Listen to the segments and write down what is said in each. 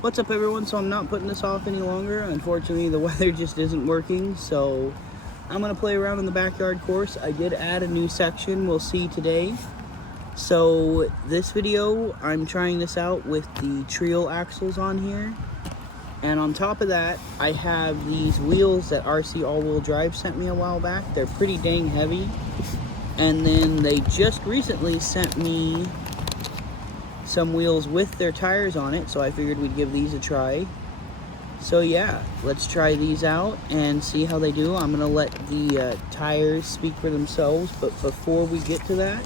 What's up, everyone? So I'm not putting this off any longer. Unfortunately, the weather just isn't working, so I'm gonna play around in the backyard course. I did add a new section we'll see today. So this video, I'm trying this out with the Treal axles on here. And on top of that, I have these wheels that RC all-wheel drive sent me a while back. They're pretty dang heavy. And then they just recently sent me some wheels with their tires on it, so I figured we'd give these a try. So yeah, let's try these out and see how they do. I'm gonna let the tires speak for themselves, but before we get to that,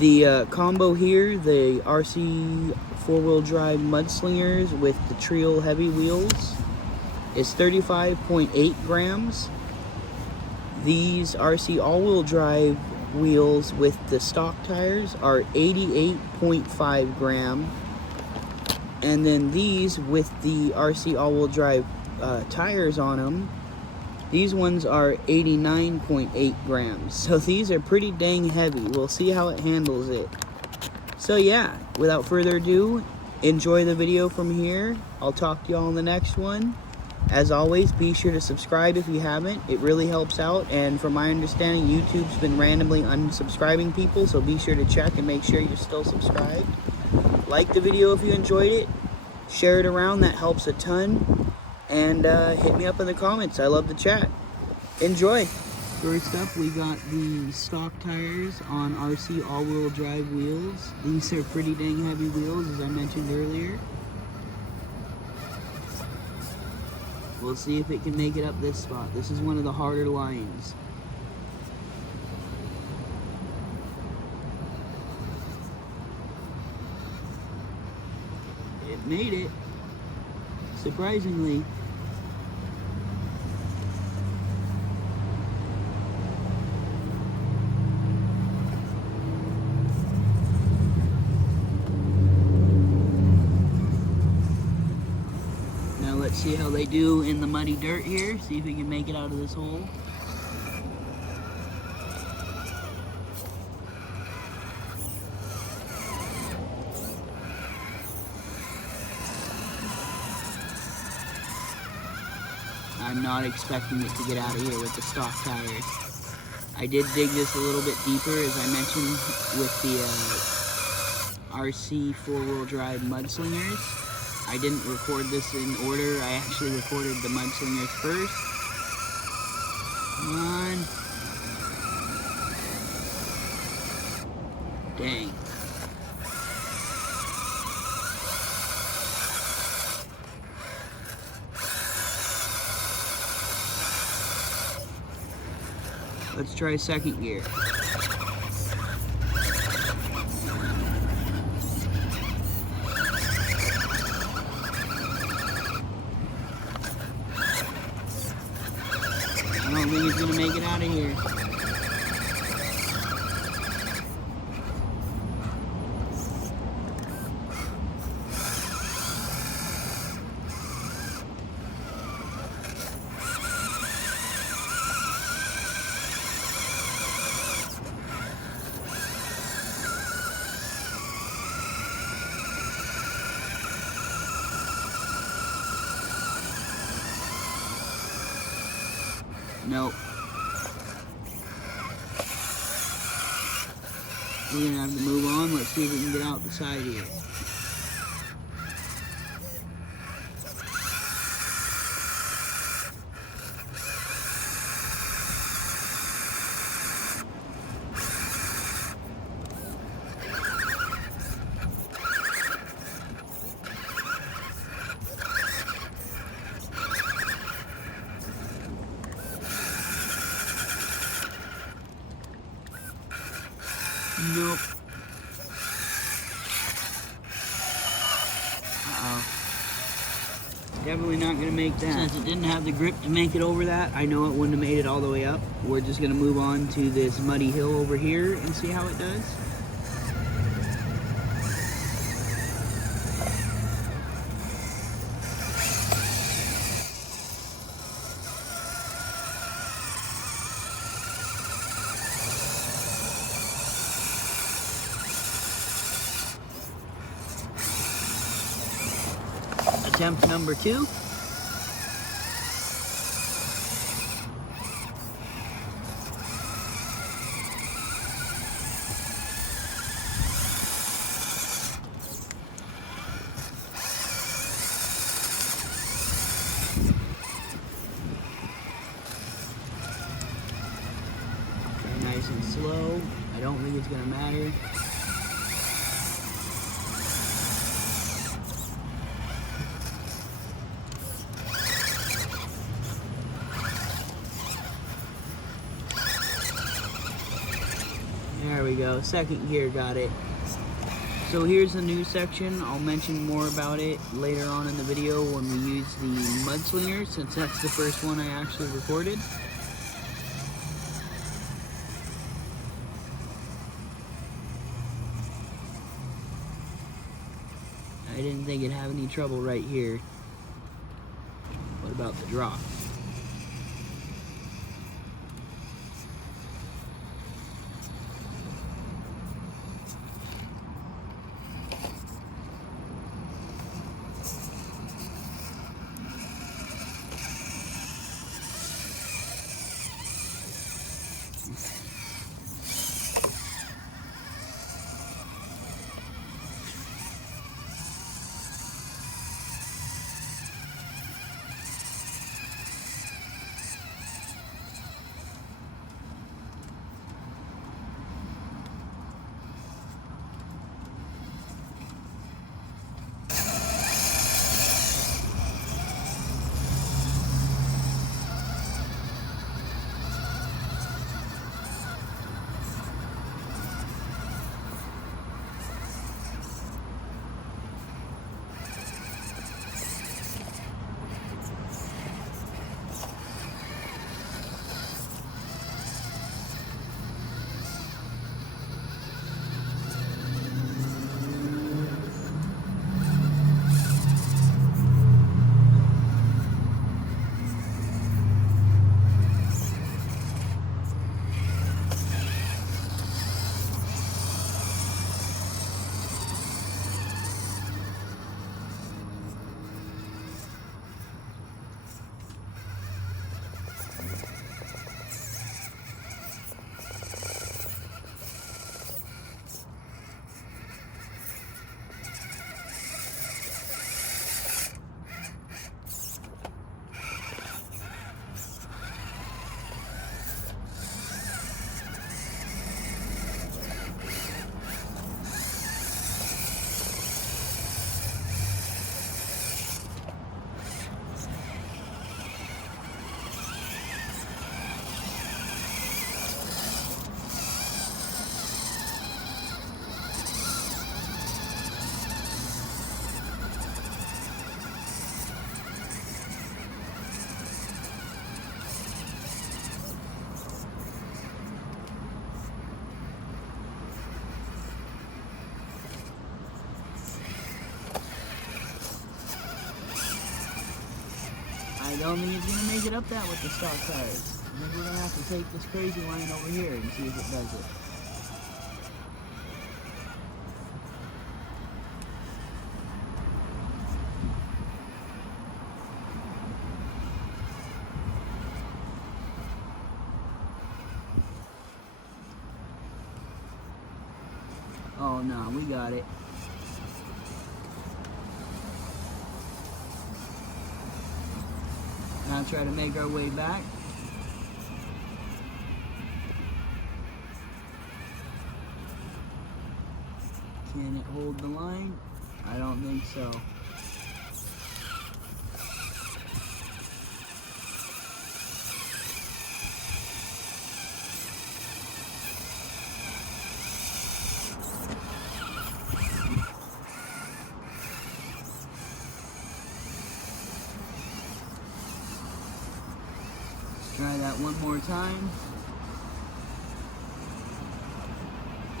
the combo here, the Rc4wd drive mudslingers with the Treal heavy wheels, is 35.8 grams. These RC all-wheel drive wheels with the stock tires are 88.5 gram, and then these with the RC all-wheel drive tires on them, these ones are 89.8 grams. So these are pretty dang heavy. We'll see how it handles it. So yeah, without further ado, enjoy the video from here. I'll talk to y'all in the next one. As always, be sure to subscribe if you haven't. It really helps out, and from my understanding, YouTube's been randomly unsubscribing people, so be sure to check and make sure you're still subscribed. Like the video if you enjoyed it. Share it around, that helps a ton. And hit me up in the comments. I love to chat. Enjoy. First up, we got the stock tires on RC all-wheel drive wheels. These are pretty dang heavy wheels, as I mentioned earlier. We'll see if it can make it up this spot. This is one of the harder lines. It made it, surprisingly. Let's see how they do in the muddy dirt here. See if we can make it out of this hole. I'm not expecting it to get out of here with the stock tires. I did dig this a little bit deeper, as I mentioned, with the Rc4wd drive mudslingers. I didn't record this in order. I actually recorded the mudslingers first. Come on. Dang. Let's try second gear. I don't think he's gonna make it out of here. Nope. We're gonna have to move on. Let's see if we can get out the side here. Nope. Uh-oh. Definitely not going to make that. Since it didn't have the grip to make it over that, I know it wouldn't have made it all the way up. We're just going to move on to this muddy hill over here and see how it does. Attempt number 2. Nice and slow. I don't think it's gonna matter. There we go, second gear got it. So here's a new section. I'll mention more about it later on in the video when we use the mudslingers, since that's the first one I actually recorded. I didn't think it'd have any trouble right here. What about the drop? I don't think it's gonna make it up that with the stock tires. I think we're gonna have to take this crazy line over here and see if it does it. Oh no, we got it. Now try to make our way back. Can it hold the line? I don't think so. Try that one more time.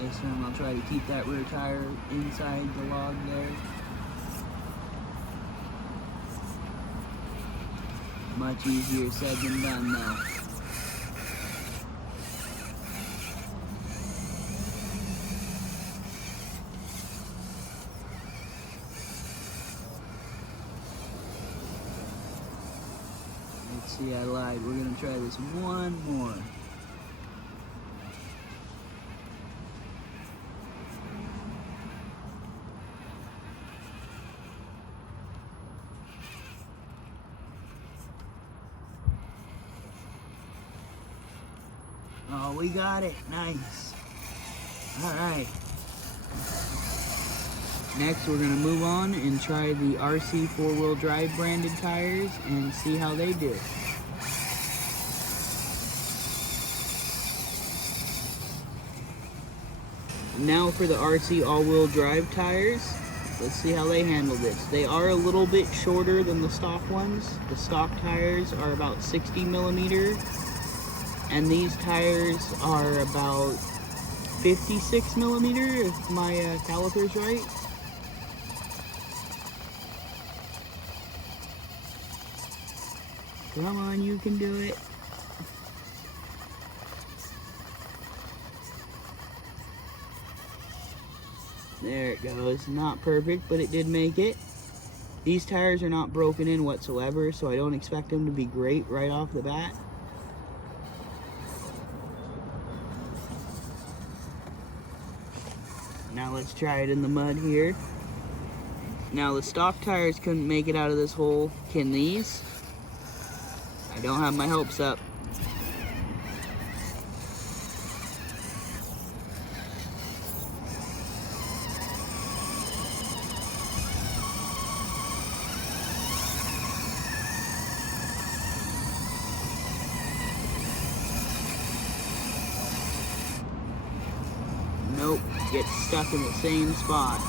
This time I'll try to keep that rear tire inside the log there. Much easier said than done though. See, I lied. We're gonna try this one more. Oh, we got it. Nice. All right. Next, we're gonna move on and try the RC 4-wheel drive branded tires and see how they do. Now for the RC all-wheel drive tires. Let's see how they handle this. They are a little bit shorter than the stock ones. The stock tires are about 60 millimeter, and these tires are about 56 millimeter, if my caliper's right. Come on, you can do it. There it goes. Not perfect, but it did make it. These tires are not broken in whatsoever, so I don't expect them to be great right off the bat. Now let's try it in the mud here. Now the stock tires couldn't make it out of this hole. Can these? I don't have my hopes up. Nope, get stuck in the same spot.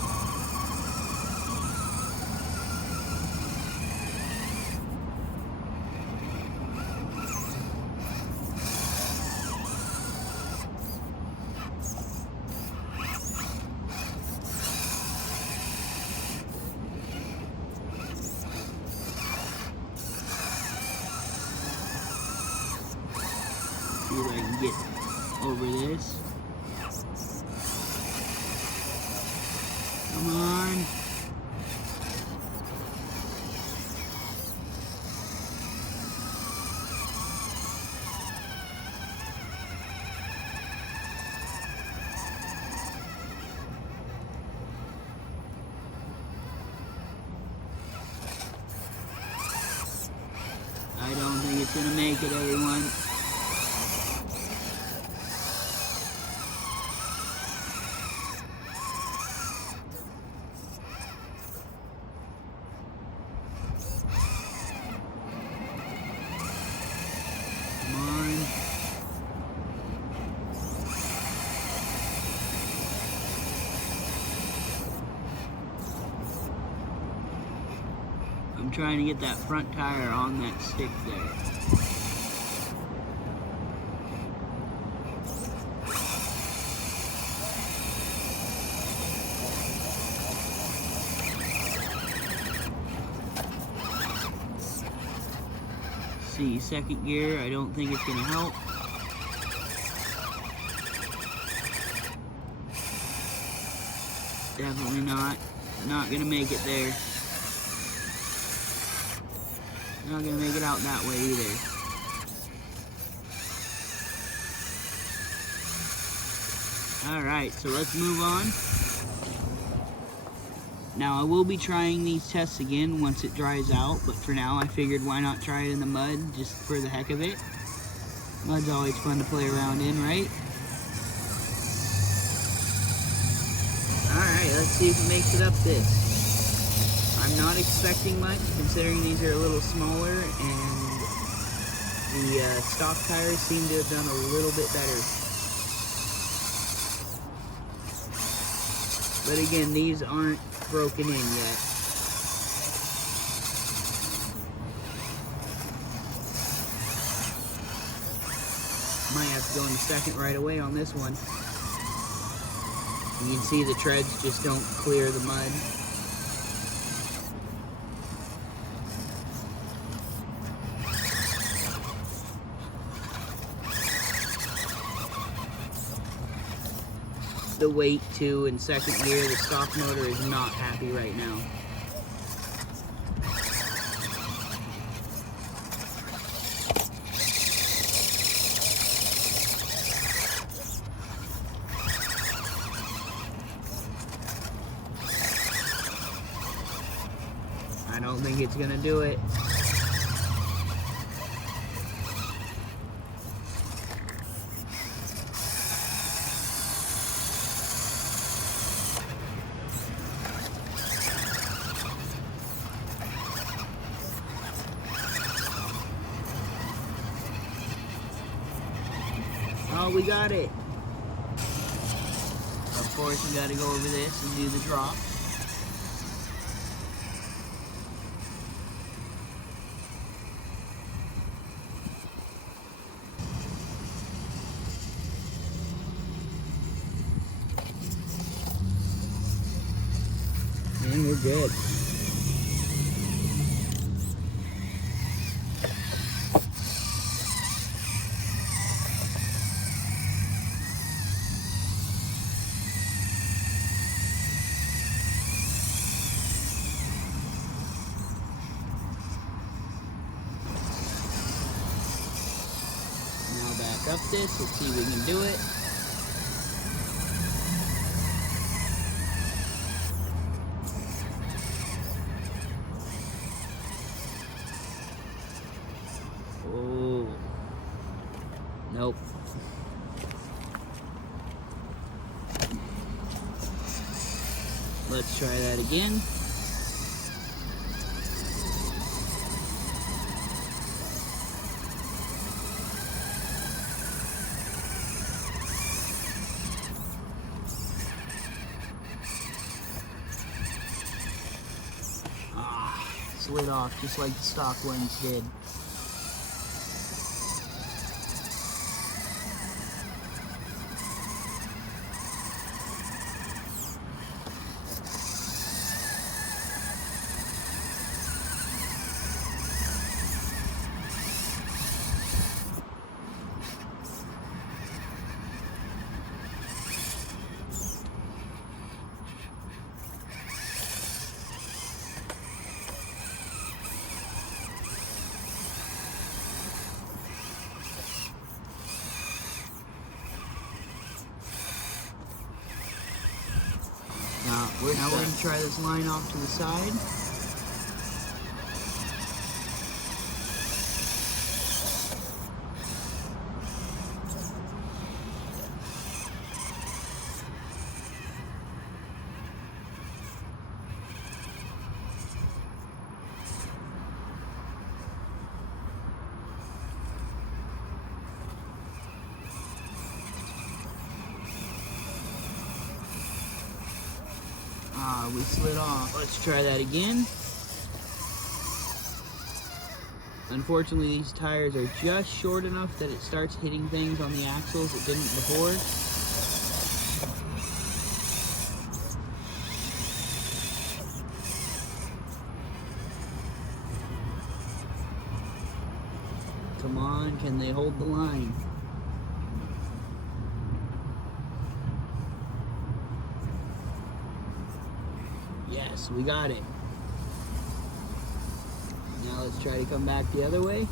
See if I can get over this. Come on. I don't think it's gonna make it, everyone. I'm trying to get that front tire on that stick there. See, second gear, I don't think it's gonna help. Definitely not gonna make it there. Not gonna make it out that way either. Alright, so let's move on. Now I will be trying these tests again once it dries out, but for now I figured why not try it in the mud just for the heck of it. Mud's always fun to play around in, right? Alright, let's see if it makes it up this. I'm not expecting much, considering these are a little smaller, and the stock tires seem to have done a little bit better. But again, these aren't broken in yet. Might have to go into second right away on this one. You can see the treads just don't clear the mud. The weight too in second gear, the stock motor is not happy right now. think it's gonna do it. Oh, we got it. Of course, we gotta go over this and do the drop. And we're good. Now back up this, let's see if we can do it. Oh, nope. Let's try that again. Slid off just like the stock ones did. Now we're going to try this line off to the side. We slid off. Let's try that again. Unfortunately, these tires are just short enough that it starts hitting things on the axles it didn't before. Come on, can they hold the line? Yes, we got it. Now let's try to come back the other way.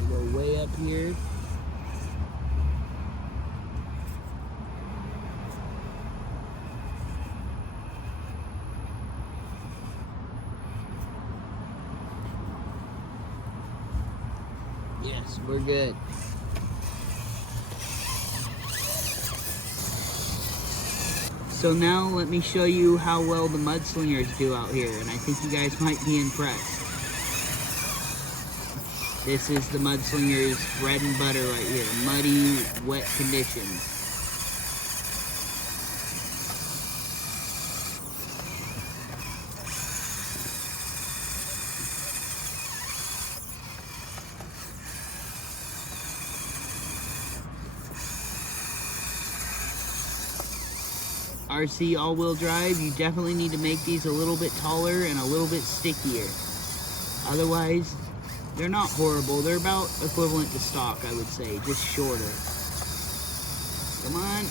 We go way up here. Yes, we're good. So now let me show you how well the mudslingers do out here, and I think you guys might be impressed. This is the mudslingers' bread and butter right here, muddy, wet conditions. RC all-wheel drive, you definitely need to make these a little bit taller and a little bit stickier. Otherwise, they're not horrible. They're about equivalent to stock, I would say, just shorter. Come on.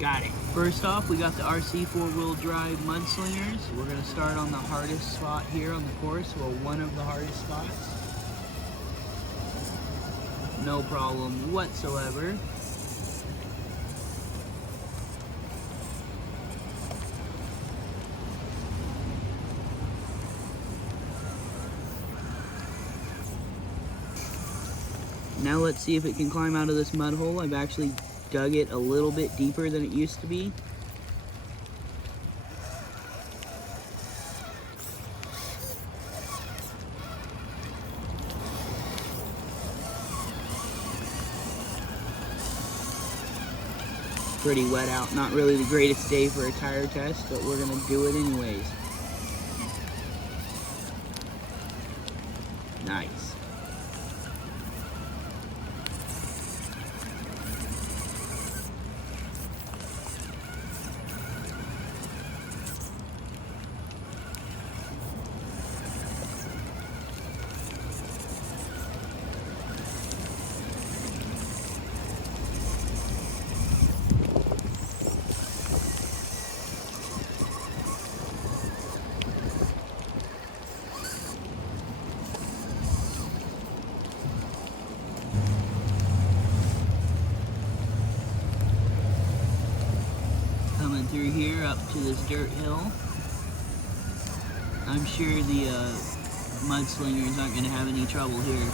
Got it. First off, we got the Rc4wd drive mudslingers. We're going to start on the hardest spot here on the course, well, one of the hardest spots. No problem whatsoever. Now let's see if it can climb out of this mud hole. I've actually dug it a little bit deeper than it used to be. Pretty wet out. Not really the greatest day for a tire test, but we're gonna do it anyways. Nice. Coming through here up to this dirt hill. I'm sure the mudslingers aren't going to have any trouble here.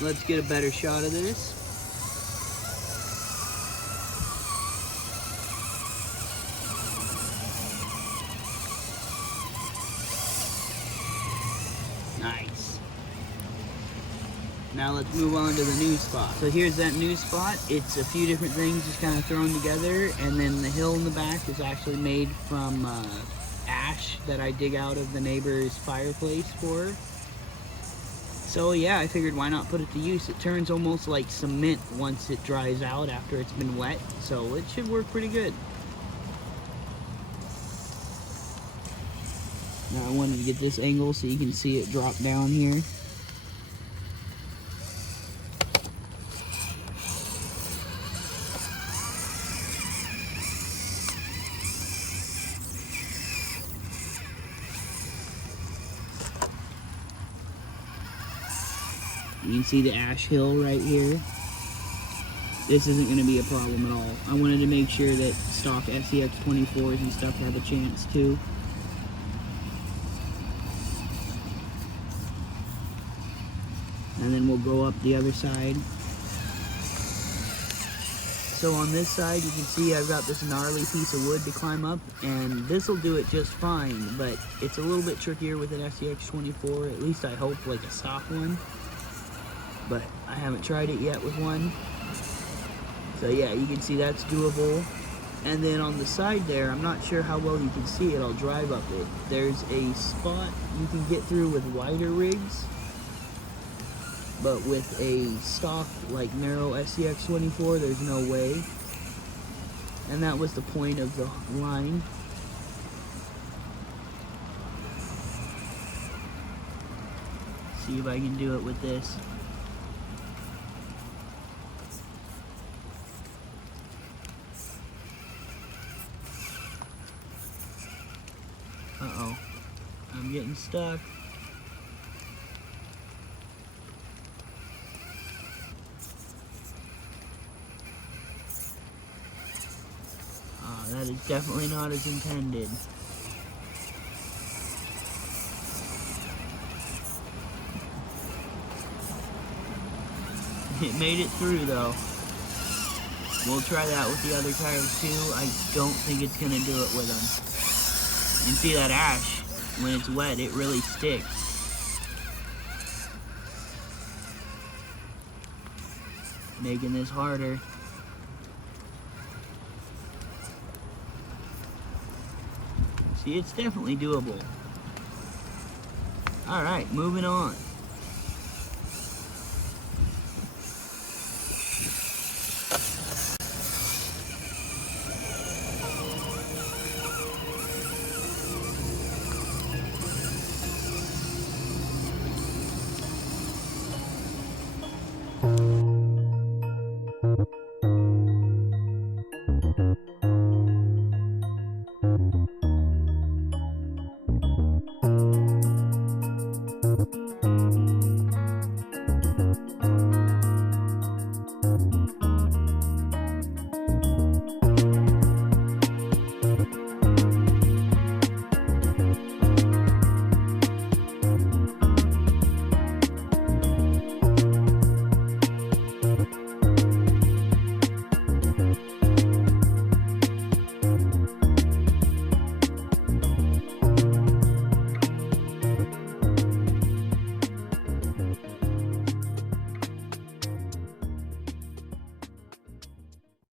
Let's get a better shot of this. Nice. Now let's move on to the new spot. So here's that new spot. It's a few different things just kind of thrown together, and then the hill in the back is actually made from ash that I dig out of the neighbor's fireplace for her. So yeah, I figured why not put it to use. It turns almost like cement once it dries out after it's been wet, so it should work pretty good. Now I wanted to get this angle so you can see it drop down here. You can see the ash hill right here. This isn't going to be a problem at all. I wanted to make sure that stock Fcx24s and stuff have a chance too. And then we'll go up the other side. So on this side you can see I've got this gnarly piece of wood to climb up, and this will do it just fine, but it's a little bit trickier with an Fcx24, at least I hope, like a stock one. But I haven't tried it yet with one. So yeah, you can see that's doable. And then on the side there, I'm not sure how well you can see it, I'll drive up it. There's a spot you can get through with wider rigs, but with a stock, like narrow Fcx24, there's no way. And that was the point of the line. See if I can do it with this. Uh-oh, I'm getting stuck. That is definitely not as intended. It made it through though. We'll try that with the other tires too. I don't think it's gonna do it with them. You can see that ash, when it's wet, it really sticks. Making this harder. See, it's definitely doable. Alright, moving on.